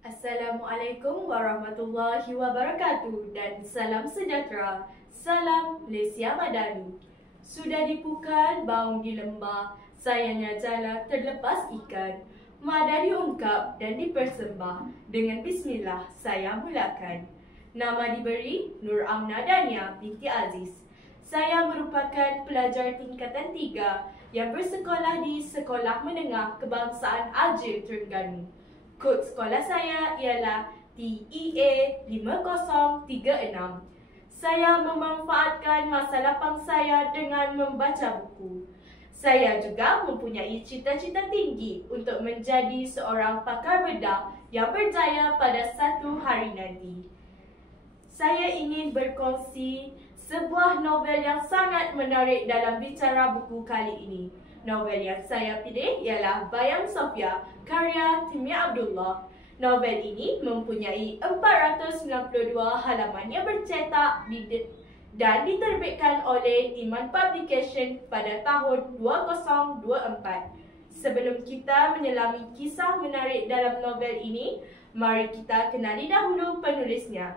Assalamualaikum warahmatullahi wabarakatuh dan salam sejahtera. Salam Malaysia Madani. Sudah dipukal baung di lembah, sayangnya jala terlepas ikan. Mada diungkap dan dipersembah, dengan bismillah saya mulakan. Nama diberi Nur Amna Dania binti Aziz. Saya merupakan pelajar tingkatan 3 yang bersekolah di Sekolah Menengah Kebangsaan Alger, Terengganu. Kod sekolah saya ialah TEA 5036. Saya memanfaatkan masa lapang saya dengan membaca buku. Saya juga mempunyai cita-cita tinggi untuk menjadi seorang pakar bedah yang berjaya pada satu hari nanti. Saya ingin berkongsi sebuah novel yang sangat menarik dalam bicara buku kali ini. Novel yang saya pilih ialah Bayang Sofia, karya Timia Abdullah. Novel ini mempunyai 492 halaman yang bercetak dan diterbitkan oleh Iman Publication pada tahun 2024. Sebelum kita menyelami kisah menarik dalam novel ini, mari kita kenali dahulu penulisnya.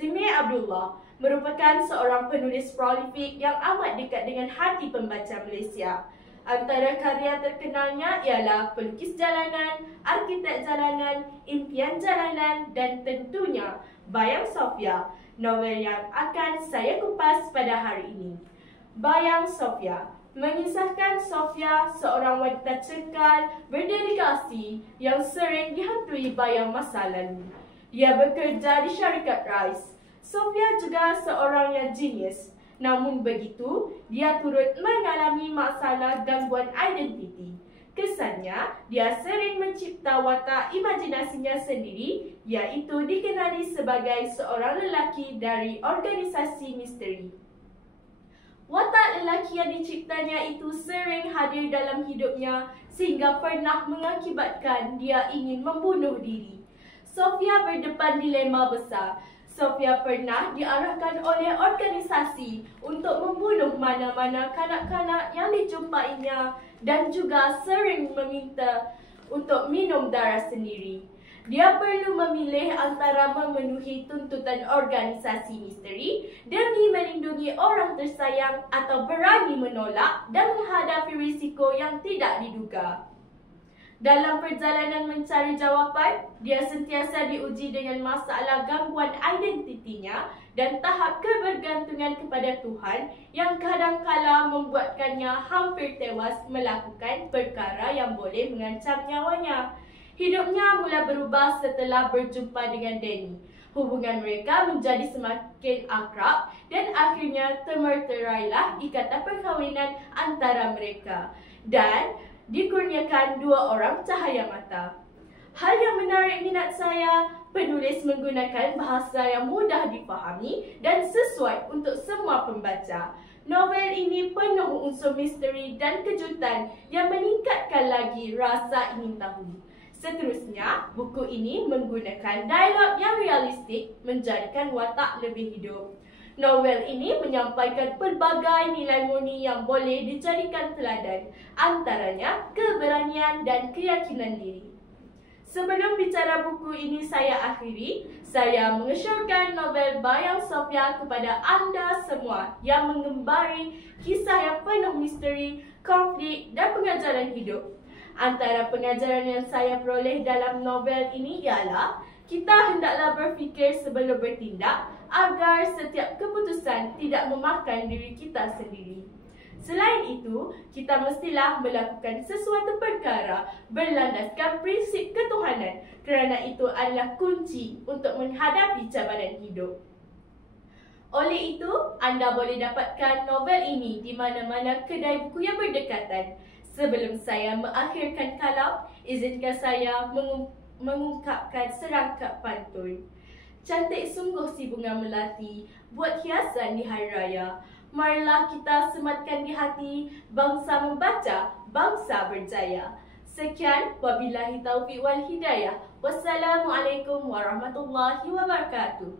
Timia Abdullah merupakan seorang penulis prolifik yang amat dekat dengan hati pembaca Malaysia. Antara karya terkenalnya ialah Pelukis Jalanan, Arkitek Jalanan, Impian Jalanan dan tentunya Bayang Sofia, novel yang akan saya kupas pada hari ini. Bayang Sofia mengisahkan Sofia, seorang wanita cekal, berdedikasi yang sering dihantui bayang masa lalu. Ia bekerja di syarikat Rais. Sofia juga seorang yang jenius. Namun begitu, dia turut mengalami masalah gangguan identiti. Kesannya, dia sering mencipta watak imajinasinya sendiri, iaitu dikenali sebagai seorang lelaki dari organisasi misteri. Watak lelaki yang diciptanya itu sering hadir dalam hidupnya sehingga pernah mengakibatkan dia ingin membunuh diri. Sofia berdepan dilema besar. Sofia pernah diarahkan oleh organisasi untuk membunuh mana-mana kanak-kanak yang dijumpainya dan juga sering meminta untuk minum darah sendiri. Dia perlu memilih antara memenuhi tuntutan organisasi misteri demi melindungi orang tersayang atau berani menolak dan menghadapi risiko yang tidak diduga. Dalam perjalanan mencari jawapan, dia sentiasa diuji dengan masalah gangguan identitinya dan tahap kebergantungan kepada Tuhan yang kadang-kala membuatkannya hampir tewas melakukan perkara yang boleh mengancam nyawanya. Hidupnya mula berubah setelah berjumpa dengan Danny. Hubungan mereka menjadi semakin akrab dan akhirnya termeterailah ikatan perkahwinan antara mereka. Dan dikurniakan 2 orang cahaya mata. Hal yang menarik minat saya, penulis menggunakan bahasa yang mudah difahami dan sesuai untuk semua pembaca. Novel ini penuh unsur misteri dan kejutan yang meningkatkan lagi rasa ingin tahu. Seterusnya, buku ini menggunakan dialog yang realistik menjadikan watak lebih hidup. Novel ini menyampaikan pelbagai nilai murni yang boleh dijadikan teladan, antaranya keberanian dan keyakinan diri. Sebelum bicara buku ini saya akhiri, saya mengesyorkan novel Bayang Sofia kepada anda semua yang mengembari kisah yang penuh misteri, konflik dan pengajaran hidup. Antara pengajaran yang saya peroleh dalam novel ini ialah kita hendaklah berfikir sebelum bertindak agar setiap keputusan tidak memakan diri kita sendiri. Selain itu, kita mestilah melakukan sesuatu perkara berlandaskan prinsip ketuhanan kerana itu adalah kunci untuk menghadapi cabaran hidup. Oleh itu, anda boleh dapatkan novel ini di mana-mana kedai buku yang berdekatan. Sebelum saya mengakhirkan kalam, izinkan saya mengungkapkan serangkap pantun. Cantik sungguh si bunga melati, buat hiasan di hari raya. Marilah kita sematkan di hati, bangsa membaca, bangsa berjaya. Sekian, wabillahi taufiq wal hidayah. Wassalamualaikum warahmatullahi wabarakatuh.